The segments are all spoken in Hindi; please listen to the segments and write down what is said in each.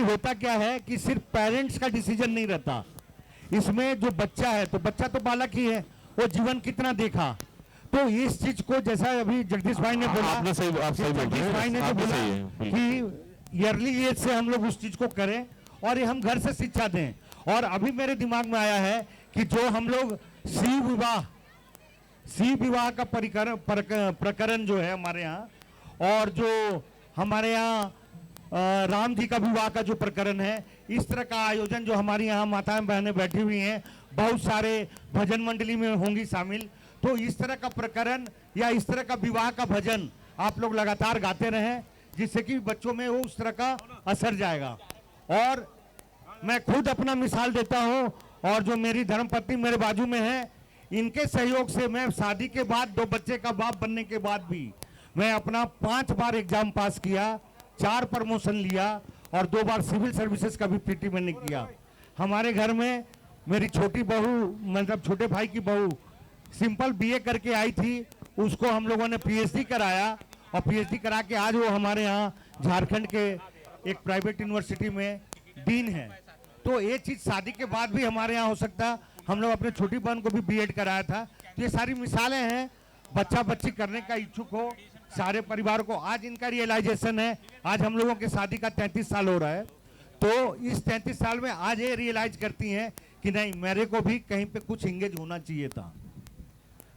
होता क्या है कि सिर्फ पेरेंट्स का डिसीजन नहीं रहता, इसमें जो बच्चा है, तो बच्चा तो बालक ही है, वो जीवन कितना देखा, तो इस चीज को जैसा अभी जगदीश भाई ने बोला, जगदीश भाई ने तो बोला कि ईयरली एज से हम लोग उस चीज को करें और ये हम घर से शिक्षा दें। और अभी मेरे दिमाग में आया है कि जो हम लोग सी विवाह का प्रकरण जो है हमारे यहाँ, और जो हमारे यहाँ राम जी का विवाह का जो प्रकरण है, इस तरह का आयोजन जो हमारी यहाँ माताएं बहनें बैठी हुई हैं, बहुत सारे भजन मंडली में होंगी शामिल, तो इस तरह का प्रकरण या इस तरह का विवाह का भजन आप लोग लगातार गाते रहें, जिससे कि बच्चों में वो उस तरह का असर जाएगा। और मैं खुद अपना मिसाल देता हूँ, और जो मेरी धर्मपत्नी मेरे बाजू में है, इनके सहयोग से मैं शादी के बाद 2 बच्चे का बाप बनने के बाद भी मैं अपना 5 बार एग्जाम पास किया, 4 प्रमोशन लिया और 2 बार सिविल सर्विसेज का भी पीटी मैंने किया। हमारे घर में मेरी छोटी बहू, मतलब छोटे भाई की बहू सिंपल बीए करके आई थी, उसको हम लोगों ने पीएचडी कराया, और पीएचडी करा के आज वो हमारे यहाँ झारखंड के एक प्राइवेट यूनिवर्सिटी में डीन है। तो ये चीज़ शादी के बाद भी हमारे यहाँ हो सकता। हम लोग अपने छोटी बहन को भी बीएड कराया था। तो ये सारी मिसालें हैं, बच्चा बच्ची करने का इच्छुक हो सारे परिवार को। आज इनका रियलाइजेशन है, आज हम लोगों के शादी का 33 साल हो रहा है, तो इस 33 साल में आज ये रियलाइज करती हैं कि नहीं, मेरे को भी कहीं पे कुछ इंगेज होना चाहिए था।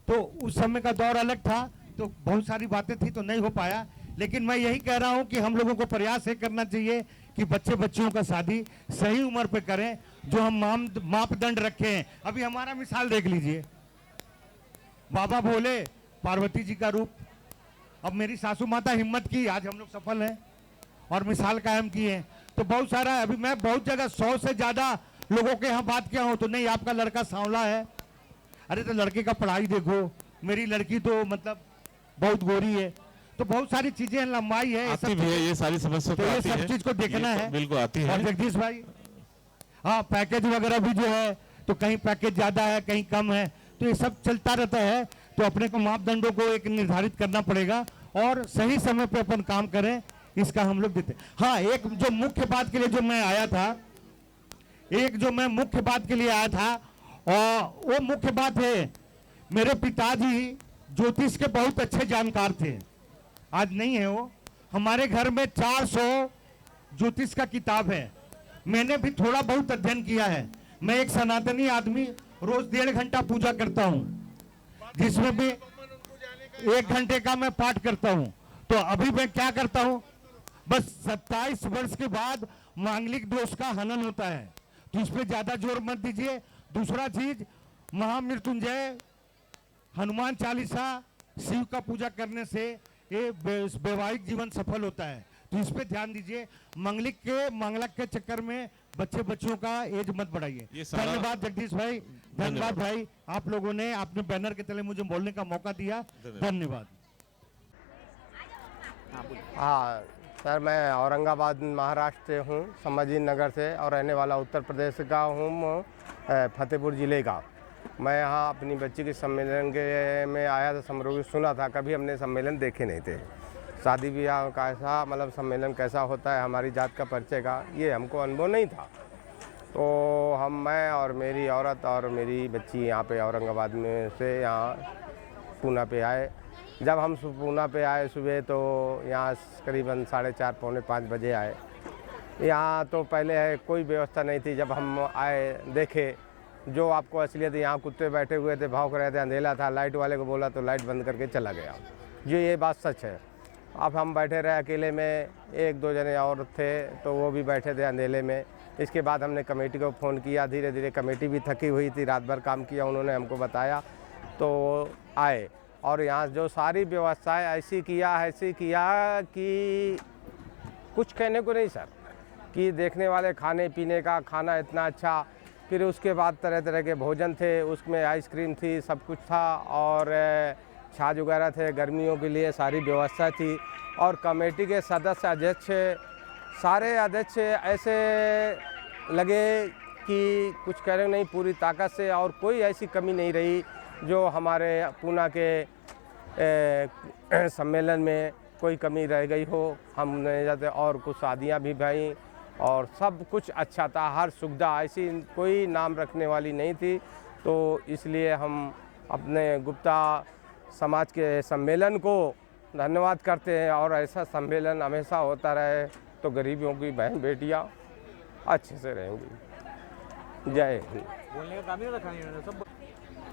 तो उस समय का दौर अलग था, तो बहुत सारी बातें थी तो नहीं हो पाया, लेकिन मैं यही कह रहा हूं कि हम लोगों को प्रयास ये करना चाहिए कि बच्चे बच्चियों का शादी सही उम्र पे करें, जो हम मापदंड रखे हैं। अभी हमारा मिसाल देख लीजिए, बाबा भोले पार्वती जी का रूप, अब मेरी सासू माता हिम्मत की, आज हम लोग सफल हैं और मिसाल कायम की है। तो बहुत सारा, अभी मैं बहुत जगह 100 से ज्यादा लोगों के यहाँ बात किया हूँ, तो नहीं आपका लड़का सांवला है, अरे तो लड़के का पढ़ाई देखो, मेरी लड़की तो मतलब बहुत गोरी है, तो बहुत सारी चीजें, लंबाई है, ये सारी समस्या तो ये सब चीज को देखना है। बिल्कुल आती है। और जगदीश भाई, हाँ, पैकेज वगैरह भी जो है, तो कहीं पैकेज ज्यादा है कहीं कम है, तो ये सब चलता रहता है। तो अपने को मापदंडों को एक निर्धारित करना पड़ेगा और सही समय पे अपन काम करें, इसका हम लोग देते। हाँ, एक जो मुख्य बात के लिए जो मैं आया था, और वो मुख्य बात है, मेरे पिताजी ज्योतिष के बहुत अच्छे जानकार थे, आज नहीं है वो। हमारे घर में 400 ज्योतिष का किताब है, मैंने भी थोड़ा बहुत अध्ययन किया है। मैं एक सनातनी आदमी, रोज 1.5 घंटा पूजा करता हूँ, जिसमें भी 1 घंटे का मैं पाठ करता हूँ। तो अभी मैं क्या करता हूँ, बस 27 वर्ष के बाद मांगलिक दोष का हनन होता है, तो इस पे ज्यादा जोर मत दीजिए। दूसरा चीज, महामृत्युंजय, हनुमान चालीसा, शिव का पूजा करने से ये वैवाहिक जीवन सफल होता है, तो इस पे ध्यान दीजिए। मंगलक के चक्कर में बच्चे बच्चियों का एज मत बढ़ाइए। धन्यवाद जगदीश भाई, धन्यवाद भाई, आप लोगों ने अपने बैनर के तले मुझे बोलने का मौका दिया, धन्यवाद। हाँ सर, मैं औरंगाबाद महाराष्ट्र से हूँ, संभाजी नगर से, और रहने वाला उत्तर प्रदेश का हूँ, फतेहपुर ज़िले का। मैं यहाँ अपनी बच्ची के सम्मेलन के में आया था, समारोह सुना था, कभी हमने सम्मेलन देखे नहीं थे। शादी ब्याह का ऐसा मतलब सम्मेलन कैसा होता है, हमारी जात का परिचय का, ये हमको अनुभव नहीं था। तो मैं और मेरी औरत और मेरी बच्ची यहाँ पे औरंगाबाद में से यहाँ पूना पे आए। जब हम पूना पे आए सुबह, तो यहाँ करीबन 4:30 पौने 5 बजे आए। यहाँ तो पहले कोई व्यवस्था नहीं थी। जब हम आए देखे जो आपको असलियत, यहाँ कुत्ते बैठे हुए थे, भौंक रहे थे, अंधेला था, लाइट वाले को बोला तो लाइट बंद करके चला गया। ये बात सच है। अब हम बैठे रहे अकेले में, 1-2 जने और थे तो वो भी बैठे थे अंधेले में। इसके बाद हमने कमेटी को फ़ोन किया, धीरे धीरे कमेटी भी थकी हुई थी, रात भर काम किया, उन्होंने हमको बताया तो आए और यहाँ जो सारी व्यवस्थाएं ऐसी किया कि कुछ कहने को नहीं सर, कि देखने वाले खाने पीने का खाना इतना अच्छा, फिर उसके बाद तरह तरह के भोजन थे, उसमें आइसक्रीम थी, सब कुछ था और छाछ वगैरह थे, गर्मियों के लिए सारी व्यवस्था थी। और कमेटी के सदस्य, अध्यक्ष, सारे अध्यक्ष ऐसे लगे कि कुछ कहने नहीं, पूरी ताकत से, और कोई ऐसी कमी नहीं रही जो हमारे पूना के सम्मेलन में कोई कमी रह गई हो। हमने जाते और कुछ शादियाँ भी भई और सब कुछ अच्छा था, हर सुविधा ऐसी कोई नाम रखने वाली नहीं थी। तो इसलिए हम अपने गुप्ता समाज के सम्मेलन को धन्यवाद करते हैं और ऐसा सम्मेलन हमेशा होता रहे तो गरीबों की बहन बेटियां अच्छे से रहेंगी। जय हिंद।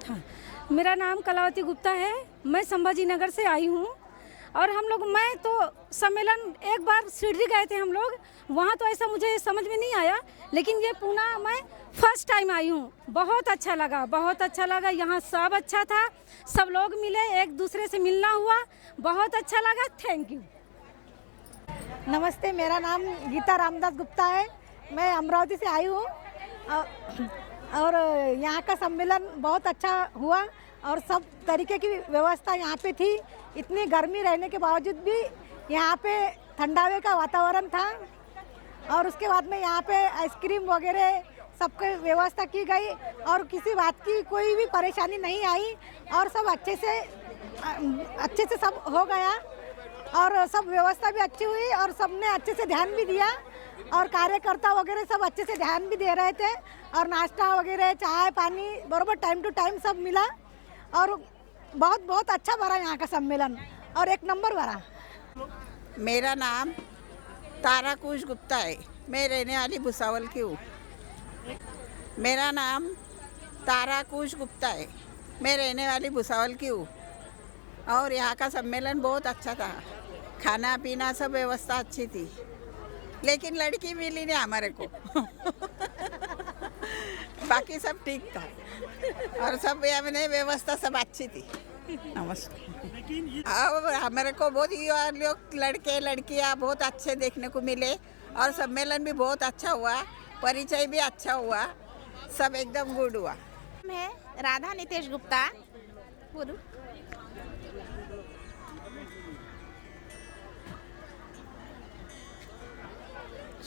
हाँ, मेरा नाम कलावती गुप्ता है, मैं संभाजी नगर से आई हूँ। और मैं तो सम्मेलन एक बार शिरडी गए थे हम लोग, वहाँ तो ऐसा मुझे समझ में नहीं आया, लेकिन ये पूना मैं फर्स्ट टाइम आई हूँ। बहुत अच्छा लगा, यहाँ सब अच्छा था, सब लोग मिले, एक दूसरे से मिलना हुआ, बहुत अच्छा लगा। Thank you. नमस्ते, मेरा नाम गीता रामदास गुप्ता है, मैं अमरावती से आई हूँ और यहाँ का सम्मेलन बहुत अच्छा हुआ और सब तरीके की व्यवस्था यहाँ पे थी। इतनी गर्मी रहने के बावजूद भी यहाँ पे ठंडावे का वातावरण था और उसके बाद में यहाँ पे आइसक्रीम वगैरह सबकी व्यवस्था की गई और किसी बात की कोई भी परेशानी नहीं आई और सब अच्छे से सब हो गया और सब व्यवस्था भी अच्छी हुई और सबने अच्छे से ध्यान भी दिया और कार्यकर्ता वगैरह सब अच्छे से ध्यान भी दे रहे थे और नाश्ता वगैरह, चाय पानी बराबर टाइम टू टाइम सब मिला और बहुत अच्छा भरा यहाँ का सम्मेलन और एक नंबर भरा। मेरा नाम तारा कुश गुप्ता है, मैं रहने वाली भुसावल की हूँ। मेरा नाम तारा कुश गुप्ता है, मैं रहने वाली भुसावल की हूँ और यहाँ का सम्मेलन बहुत अच्छा था, खाना पीना सब व्यवस्था अच्छी थी, लेकिन लड़की मिली नहीं हमारे को बाकी सब ठीक था और सब हमने व्यवस्था सब अच्छी थी। नमस्ते। अब हमारे को बहुत युवा लोग, लड़के लड़कियाँ बहुत अच्छे देखने को मिले और सम्मेलन भी बहुत अच्छा हुआ, परिचय भी अच्छा हुआ, सब एकदम गुड हुआ। मैं राधा नितेश गुप्ता बोलूं।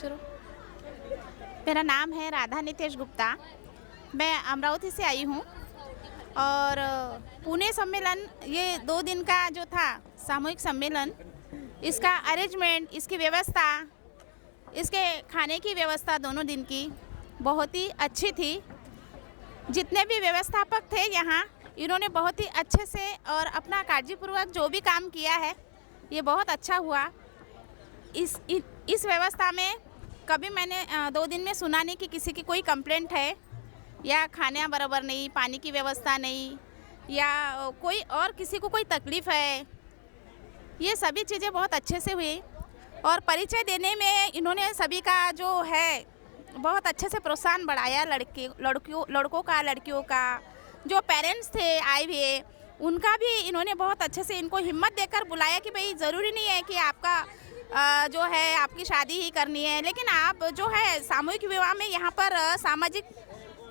शुरू। मेरा नाम है राधा नितेश गुप्ता, मैं अमरावती से आई हूँ और पुणे सम्मेलन ये 2 दिन का जो था सामूहिक सम्मेलन, इसका अरेंजमेंट, इसकी व्यवस्था, इसके खाने की व्यवस्था दोनों दिन की बहुत ही अच्छी थी। जितने भी व्यवस्थापक थे यहाँ, इन्होंने बहुत ही अच्छे से और अपना काळजीपूर्वक जो भी काम किया है ये बहुत अच्छा हुआ। इस व्यवस्था में कभी मैंने 2 दिन में सुना नहीं कि किसी की कोई कंप्लेंट है या खाना बराबर नहीं, पानी की व्यवस्था नहीं या कोई और किसी को कोई तकलीफ़ है। ये सभी चीज़ें बहुत अच्छे से हुई और परिचय देने में इन्होंने सभी का जो है बहुत अच्छे से प्रोत्साहन बढ़ाया। लड़कों का, लड़कियों का, जो पेरेंट्स थे आए हुए, उनका भी इन्होंने बहुत अच्छे से इनको हिम्मत देकर बुलाया कि भाई ज़रूरी नहीं है कि आपका जो है आपकी शादी ही करनी है, लेकिन आप जो है सामूहिक विवाह में यहाँ पर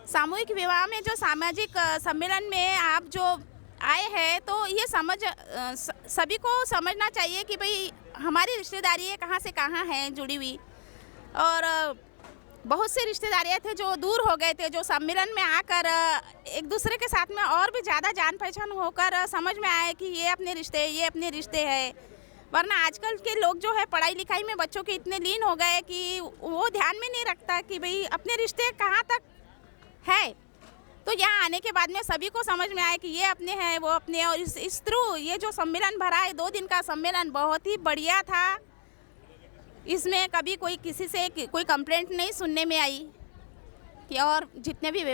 सामूहिक विवाह में जो सामाजिक सम्मेलन में आप जो आए हैं, तो ये सभी को समझना चाहिए कि भाई हमारी रिश्तेदारी कहाँ से कहाँ हैं जुड़ी हुई। और बहुत से रिश्तेदारियाँ थे जो दूर हो गए थे, जो सम्मेलन में आकर एक दूसरे के साथ में और भी ज़्यादा जान पहचान होकर समझ में आए कि ये अपने रिश्ते हैं। वरना आजकल के लोग जो है पढ़ाई लिखाई में बच्चों के इतने लीन हो गए कि वो ध्यान में नहीं रखता कि भाई अपने रिश्ते कहाँ तक है। तो यहाँ आने के बाद में सभी को समझ में आया कि ये अपने हैं, वो अपने, और इस थ्रू ये जो सम्मेलन भरा है 2 दिन का सम्मेलन बहुत ही बढ़िया था। इसमें कभी किसी से कोई कंप्लेंट नहीं सुनने में आई कि और जितने भी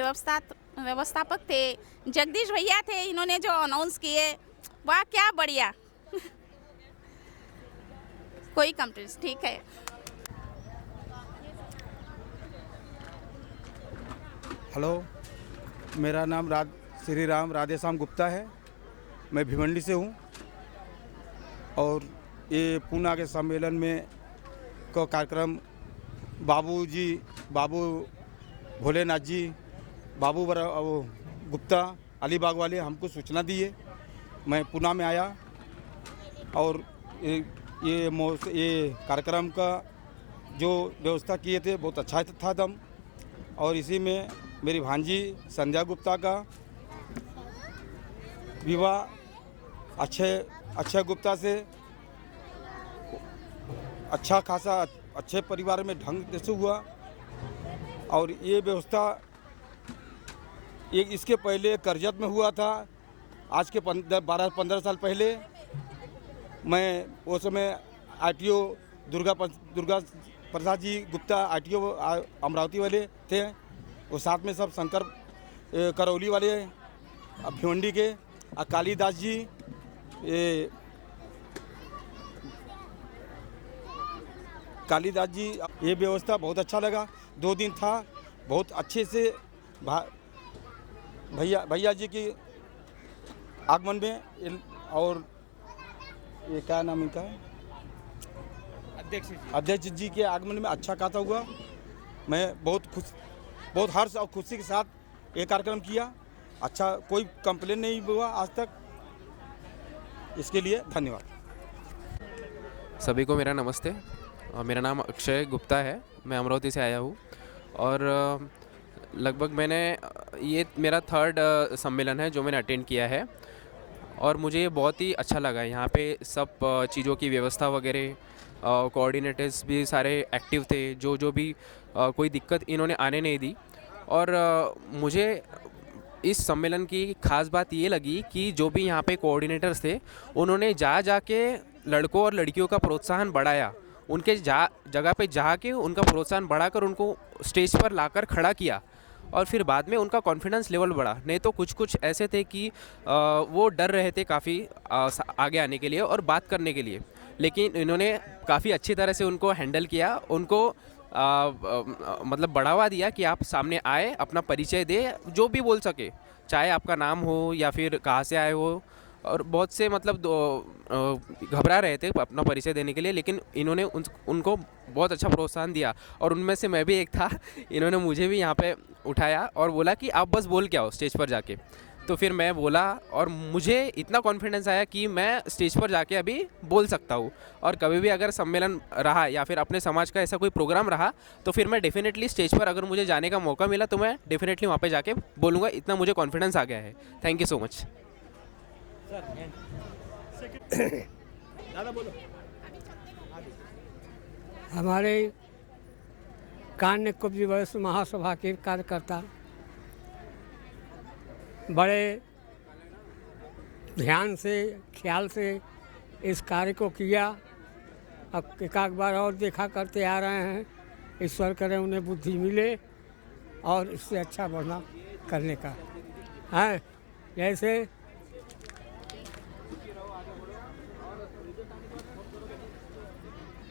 व्यवस्थापक थे, जगदीश भैया थे, इन्होंने जो अनाउंस किए वाह क्या बढ़िया। कोई कंप्लेंट्स ठीक है। हेलो, मेरा नाम श्री राम राधेश्याम गुप्ता है। मैं भिवंडी से हूँ और ये पूना के सम्मेलन में का कार्यक्रम बाबू भोलेनाथ जी, गुप्ता अलीबाग वाले हमको सूचना दिए। मैं पूना में आया और ये कार्यक्रम का जो व्यवस्था किए थे बहुत अच्छा था दम। और इसी में मेरी भांजी संध्या गुप्ता का विवाह अक्षय गुप्ता से अच्छा खासा अच्छे परिवार में ढंग से हुआ। और ये व्यवस्था इसके पहले करजत में हुआ था, आज के 12-15 साल पहले। मैं उस समय आरटीओ दुर्गा प्रसाद जी गुप्ता आरटीओ अमरावती वाले थे, वो साथ में सब शंकर करौली वाले भिवंडी के कालीदास जी, ये व्यवस्था बहुत अच्छा लगा। 2 दिन था, बहुत अच्छे से भैया जी की आगमन में। और ये क्या नाम इनका है, अध्यक्ष जी के आगमन में अच्छा खासा हुआ। मैं बहुत हर्ष और खुशी के साथ ये कार्यक्रम किया। अच्छा, कोई कंप्लेन नहीं हुआ आज तक, इसके लिए धन्यवाद। सभी को मेरा नमस्ते। मेरा नाम अक्षय गुप्ता है, मैं अमरावती से आया हूँ और लगभग ये मेरा 3rd सम्मेलन है जो मैंने अटेंड किया है और मुझे ये बहुत ही अच्छा लगा। यहाँ पे सब चीज़ों की व्यवस्था वगैरह, कोऑर्डिनेटर्स भी सारे एक्टिव थे, जो भी कोई दिक्कत इन्होंने आने नहीं दी। और मुझे इस सम्मेलन की ख़ास बात ये लगी कि जो भी यहाँ पे कोऑर्डिनेटर्स थे उन्होंने जाके लड़कों और लड़कियों का प्रोत्साहन बढ़ाया, उनके जगह पे जाके उनका प्रोत्साहन बढ़ाकर उनको स्टेज पर लाकर खड़ा किया और फिर बाद में उनका कॉन्फिडेंस लेवल बढ़ा। नहीं तो कुछ ऐसे थे कि वो डर रहे थे काफ़ी आगे आने के लिए और बात करने के लिए, लेकिन इन्होंने काफ़ी अच्छी तरह से उनको हैंडल किया, उनको मतलब बढ़ावा दिया कि आप सामने आए, अपना परिचय दे, जो भी बोल सके, चाहे आपका नाम हो या फिर कहाँ से आए हो। और बहुत से मतलब घबरा रहे थे अपना परिचय देने के लिए, लेकिन इन्होंने उनको बहुत अच्छा प्रोत्साहन दिया और उनमें से मैं भी एक था। इन्होंने मुझे भी यहाँ पे उठाया और बोला कि आप बस बोल के आओ स्टेज पर जाके। तो फिर मैं बोला और मुझे इतना कॉन्फिडेंस आया कि मैं स्टेज पर जाके अभी बोल सकता हूँ। और कभी भी अगर सम्मेलन रहा या फिर अपने समाज का ऐसा कोई प्रोग्राम रहा तो फिर मैं डेफिनेटली स्टेज पर अगर मुझे जाने का मौका मिला तो मैं डेफिनेटली वहाँ पे जाके बोलूँगा। इतना मुझे कॉन्फिडेंस आ गया है। Thank you so much. हमारे कान्य कुब्ज दिवस महासभा के कार्यकर्ता बड़े ध्यान से ख्याल से इस कार्य को किया। अब एक बार और देखा करते आ रहे हैं। ईश्वर करे उन्हें बुद्धि मिले और इससे अच्छा बढ़ना करने का है। जैसे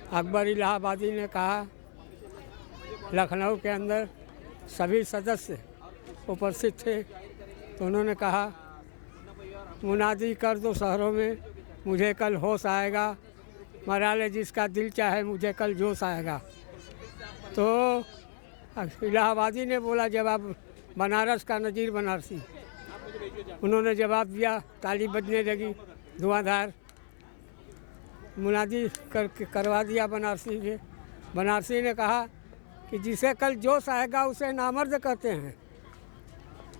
अकबर इलाहाबादी ने कहा, लखनऊ के अंदर सभी सदस्य उपस्थित थे तो उन्होंने कहा, मुनादी कर दो शहरों में, मुझे कल होश आएगा, मरा ले जिसका दिल चाहे, मुझे कल जोश आएगा। तो इलाहाबादी ने बोला जवाब, बनारस का नज़ीर बनारसी। उन्होंने जवाब दिया, ताली बजने लगी धुआंधार। मुनादी करवा दिया बनारसी से। बनारसी ने कहा कि जिसे कल जोश आएगा उसे नामर्द कहते हैं,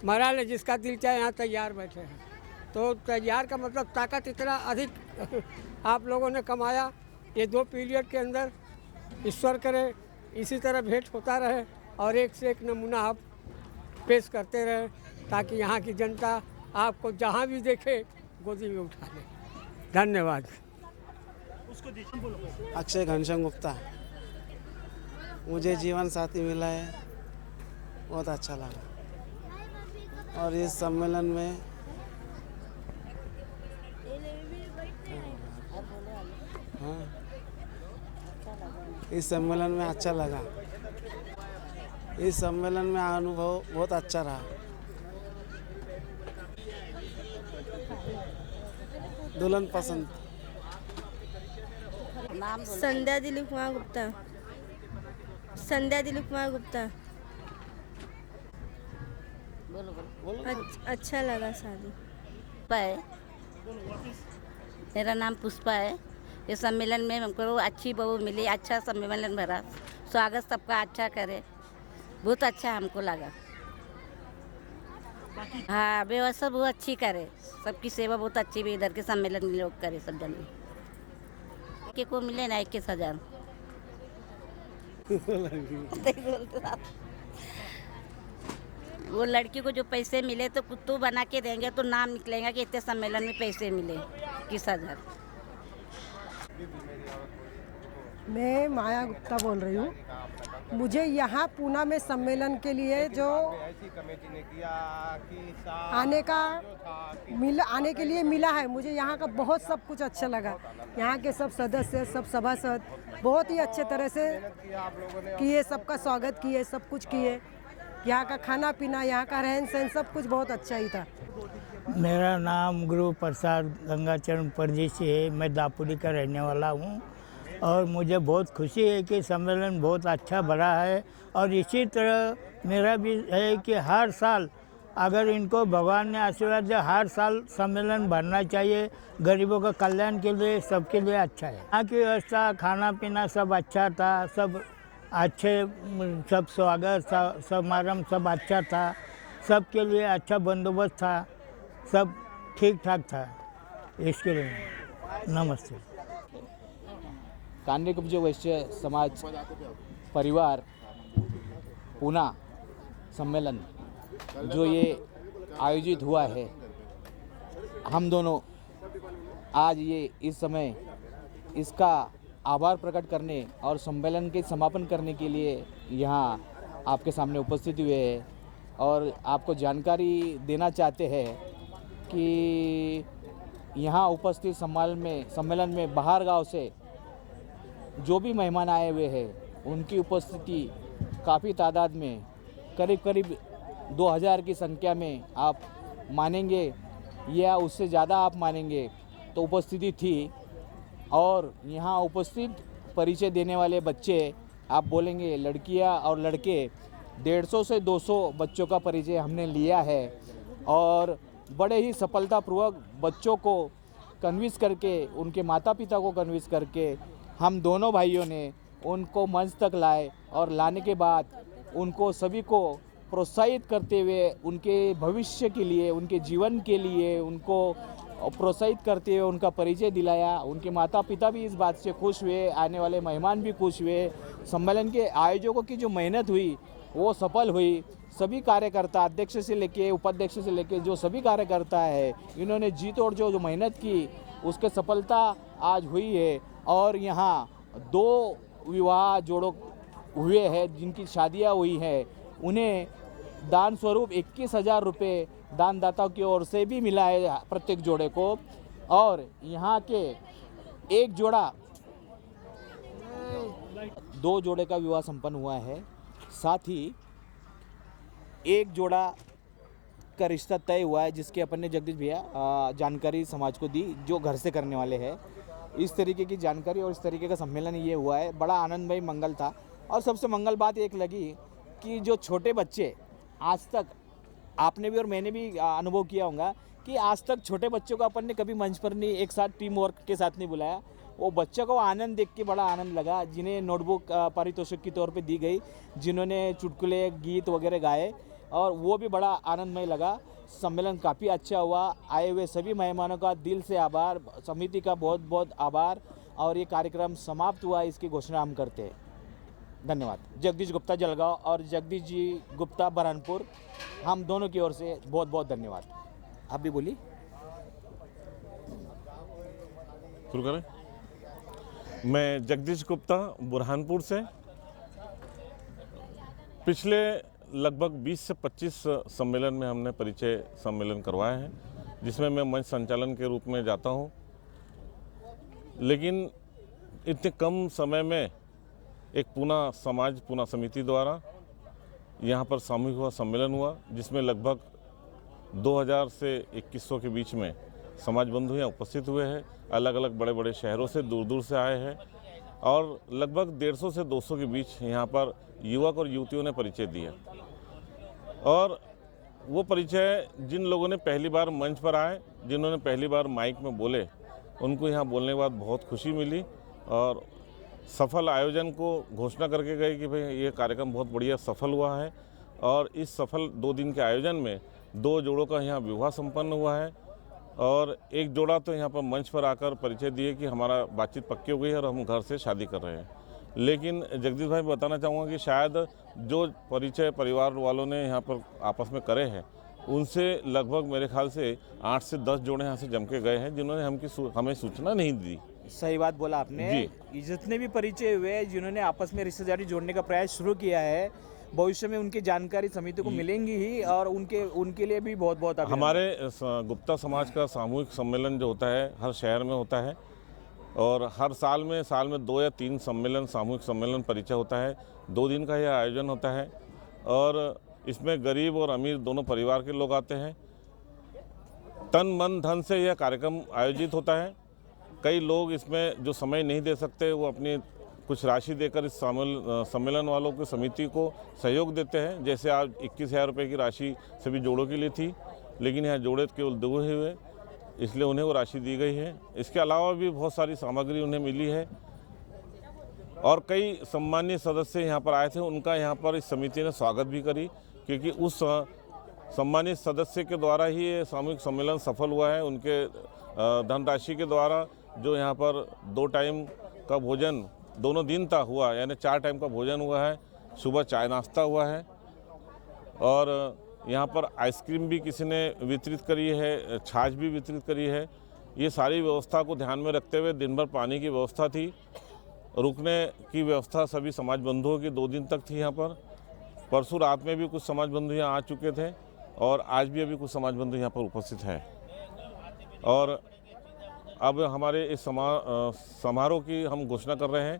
मरा ले जिसका दिल चाहे, यहाँ तैयार बैठे हैं। तो तैयार का मतलब ताकत इतना अधिक आप लोगों ने कमाया। ये 2 पीरियड के अंदर ईश्वर करे इसी तरह भेंट होता रहे और एक से एक नमूना आप पेश करते रहे ताकि यहाँ की जनता आपको जहाँ भी देखे गोदी में उठा ले। धन्यवाद। अक्षय घनश्याम गुप्ता, मुझे जीवन साथी मिला है, बहुत अच्छा लगा। और इस सम्मेलन में हाँ, इस सम्मेलन में अच्छा लगा। इस सम्मेलन में अनुभव बहुत अच्छा रहा। दुल्हन पसंद। संध्या दिलीप कुमार गुप्ता। संध्या दिलीप कुमार गुप्ता। अच्छा लगा शादी। मेरा नाम पुष्पा है। इस सम्मेलन में हमको अच्छी बहू मिली, अच्छा सम्मेलन भरा, स्वागत सबका अच्छा करे, बहुत अच्छा हमको लगा। हाँ, व्यवस्था बहुत अच्छी करे, सबकी सेवा बहुत अच्छी भी इधर के सम्मेलन में लोग करे, सब जन के को मिले ना 21,000। वो लड़की को जो पैसे मिले तो कुत्तू बना के देंगे तो नाम निकलेगा कि इतने सम्मेलन में पैसे मिले 21,000। मैं माया गुप्ता बोल रही हूँ। मुझे यहाँ पूना में सम्मेलन के लिए जो आने के लिए मिला है, मुझे यहाँ का बहुत सब कुछ अच्छा लगा। यहाँ के सब सदस्य, सब सभासद बहुत ही अच्छे तरह से किए, सबका स्वागत किए, सब कुछ किए। यहाँ का खाना पीना, यहाँ का रहन सहन सब कुछ बहुत अच्छा ही था। मेरा नाम गुरु प्रसाद गंगाचरण परदेसी है। मैं दापुरी का रहने वाला हूँ और मुझे बहुत खुशी है कि सम्मेलन बहुत अच्छा भरा है। और इसी तरह मेरा भी है कि हर साल अगर इनको भगवान ने आशीर्वाद दिया, हर साल सम्मेलन भरना चाहिए। गरीबों का कल्याण के लिए, सबके लिए अच्छा है। यहाँ की व्यवस्था, खाना पीना सब अच्छा था, सब अच्छे, सब स्वागत समारंभ सब अच्छा था, सबके लिए अच्छा बंदोबस्त था, सब ठीक ठाक था। इसके लिए नमस्ते। कान्यकुब्ज वैश्य समाज परिवार पूना सम्मेलन जो ये आयोजित हुआ है, हम दोनों आज ये इस समय इसका आभार प्रकट करने और सम्मेलन के समापन करने के लिए यहाँ आपके सामने उपस्थित हुए हैं और आपको जानकारी देना चाहते हैं कि यहाँ उपस्थित सम्मेलन में बाहर गांव से जो भी मेहमान आए हुए हैं उनकी उपस्थिति काफ़ी तादाद में, करीब 2000 की संख्या में आप मानेंगे या उससे ज़्यादा आप मानेंगे तो उपस्थिति थी। और यहाँ उपस्थित परिचय देने वाले बच्चे, आप बोलेंगे लड़कियाँ और लड़के, 150 से 200 बच्चों का परिचय हमने लिया है और बड़े ही सफलतापूर्वक बच्चों को कन्विंस करके, उनके माता पिता को कन्विंस करके हम दोनों भाइयों ने उनको मंच तक लाए और लाने के बाद उनको सभी को प्रोत्साहित करते हुए उनके भविष्य के लिए, उनके जीवन के लिए उनको प्रोत्साहित करते हुए उनका परिचय दिलाया। उनके माता पिता भी इस बात से खुश हुए, आने वाले मेहमान भी खुश हुए। सम्मेलन के आयोजकों की जो मेहनत हुई वो सफल हुई। सभी कार्यकर्ता, अध्यक्ष से लेके उपाध्यक्ष से लेके जो सभी कार्यकर्ता है, इन्होंने जी तोड़ जो मेहनत की उसके सफलता आज हुई है। और यहाँ 2 विवाह जोड़ों हुए हैं जिनकी शादियाँ हुई हैं, उन्हें दान स्वरूप 21,000 रुपये दानदाताओं की ओर से भी मिला है प्रत्येक जोड़े को। और यहाँ के 2 जोड़े का विवाह संपन्न हुआ है। साथ ही 1 जोड़ा का रिश्ता तय हुआ है जिसके अपन ने जगदीश भैया जानकारी समाज को दी, जो घर से करने वाले हैं। इस तरीके की जानकारी और इस तरीके का सम्मेलन ये हुआ है, बड़ा आनंदमय मंगल था। और सबसे मंगल बात एक लगी कि जो छोटे बच्चे, आज तक आपने भी और मैंने भी अनुभव किया होगा कि आज तक छोटे बच्चों को अपन ने कभी मंच पर नहीं एक साथ टीम वर्क के साथ नहीं बुलाया। वो बच्चों को आनंद देख के बड़ा आनंद लगा, जिन्हें नोटबुक पारितोषिक के तौर पे दी गई, जिन्होंने चुटकुले गीत वगैरह गाए, और वो भी बड़ा आनंदमय लगा। सम्मेलन काफ़ी अच्छा हुआ। आए हुए सभी मेहमानों का दिल से आभार, समिति का बहुत बहुत आभार। और ये कार्यक्रम समाप्त हुआ, इसकी घोषणा हम करते हैं। धन्यवाद। जगदीश गुप्ता जलगांव और जगदीश जी गुप्ता बरहानपुर, हम दोनों की ओर से बहुत बहुत धन्यवाद। आप भी बोलिए। शुरू करें। मैं जगदीश गुप्ता बुरहानपुर से। पिछले लगभग 20 से 25 सम्मेलन में हमने परिचय सम्मेलन करवाए हैं, जिसमें मैं मंच संचालन के रूप में जाता हूं। लेकिन इतने कम समय में एक पूना समिति द्वारा यहाँ पर सामूहिक हुआ सम्मेलन हुआ, जिसमें लगभग 2000 से 2100 के बीच में समाज बंधु यहाँ उपस्थित हुए हैं। अलग अलग बड़े बड़े शहरों से दूर दूर से आए हैं और लगभग 150 से 200 के बीच यहाँ पर युवक और युवतियों ने परिचय दिया। और वो परिचय जिन लोगों ने पहली बार मंच पर आए, जिन्होंने पहली बार माइक में बोले, उनको यहाँ बोलने के बाद बहुत खुशी मिली और सफल आयोजन को घोषणा करके गए कि भाई ये कार्यक्रम बहुत बढ़िया सफल हुआ है। और इस सफल 2 दिन के आयोजन में 2 जोड़ों का यहाँ विवाह संपन्न हुआ है और एक जोड़ा तो यहाँ पर मंच पर आकर परिचय दिए कि हमारा बातचीत पक्की हो गई है और हम घर से शादी कर रहे हैं। लेकिन जगदीश भाई बताना चाहूँगा कि शायद जो परिचय परिवार वालों ने यहाँ पर आपस में करे हैं, उनसे लगभग मेरे ख्याल से 8 से 10 जोड़े यहाँ से जम के गए हैं, जिन्होंने हमें सूचना नहीं दी। सही बात बोला आपने। जितने भी परिचय हुए, जिन्होंने आपस में रिश्तेदारी जोड़ने का प्रयास शुरू किया है, भविष्य में उनकी जानकारी समिति को मिलेंगी ही और उनके लिए भी बहुत बहुत हमारे गुप्ता समाज का सामूहिक सम्मेलन जो होता है हर शहर में होता है और हर साल में 2 या 3 सम्मेलन, सामूहिक सम्मेलन परिचय होता है। 2 दिन का यह आयोजन होता है और इसमें गरीब और अमीर दोनों परिवार के लोग आते हैं। तन मन धन से यह कार्यक्रम आयोजित होता है। कई लोग इसमें जो समय नहीं दे सकते, वो अपनी कुछ राशि देकर इस सम्मेलन वालों की समिति को सहयोग देते हैं। जैसे आज 21,000 रुपये की राशि सभी जोड़ों के लिए थी, लेकिन यहाँ जोड़े केवल 2 ही हुए, इसलिए उन्हें वो राशि दी गई है। इसके अलावा भी बहुत सारी सामग्री उन्हें मिली है और कई सम्मानीय सदस्य यहाँ पर आए थे, उनका यहाँ पर इस समिति ने स्वागत भी करी, क्योंकि उस सम्मानित सदस्य के द्वारा ही ये सामूहिक सम्मेलन सफल हुआ है। उनके धनराशि के द्वारा जो यहाँ पर 2 टाइम का भोजन दोनों दिन तक हुआ, यानी 4 टाइम का भोजन हुआ है, सुबह चाय नाश्ता हुआ है और यहाँ पर आइसक्रीम भी किसी ने वितरित करी है, छाछ भी वितरित करी है। ये सारी व्यवस्था को ध्यान में रखते हुए दिन भर पानी की व्यवस्था थी, रुकने की व्यवस्था सभी समाज बंधुओं की 2 दिन तक थी यहाँ पर। परसों रात में भी कुछ समाज बंधु यहाँ आ चुके थे और आज भी अभी कुछ समाज बंधु यहाँ पर उपस्थित हैं। और अब हमारे इस समारोह की हम घोषणा कर रहे हैं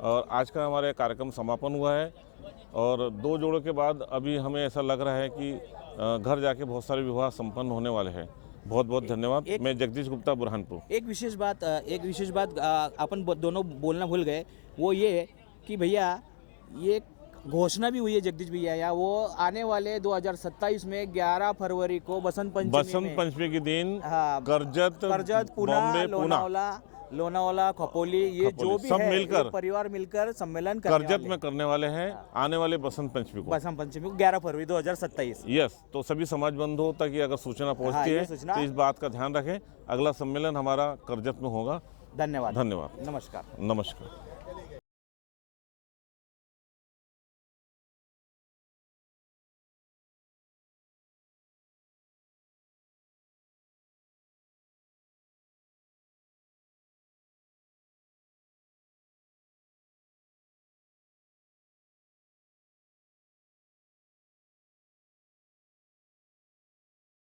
और आज का हमारा कार्यक्रम समापन हुआ है और 2 जोड़ों के बाद अभी हमें ऐसा लग रहा है कि घर जाके बहुत सारे विवाह संपन्न होने वाले हैं। बहुत बहुत धन्यवाद। मैं जगदीश गुप्ता, बुरहानपुर। एक विशेष बात अपन दोनों बोलना भूल गए, वो ये कि भैया ये घोषणा भी हुई है जगदीश भैया, या वो आने वाले 2027 में 11 फरवरी को बसंत पंचमी के दिन करजत, पुना, लोनावाला, खपोली, ये जो भी सब है मिलकर परिवार मिलकर सम्मेलन करजत में करने वाले हैं आने वाले बसंत पंचमी को 11 फरवरी 2027। यस, तो सभी समाज बंधुओं तक ये अगर सूचना पहुंचती है तो इस बात का ध्यान रखें। अगला सम्मेलन हमारा करजत में होगा। धन्यवाद। नमस्कार।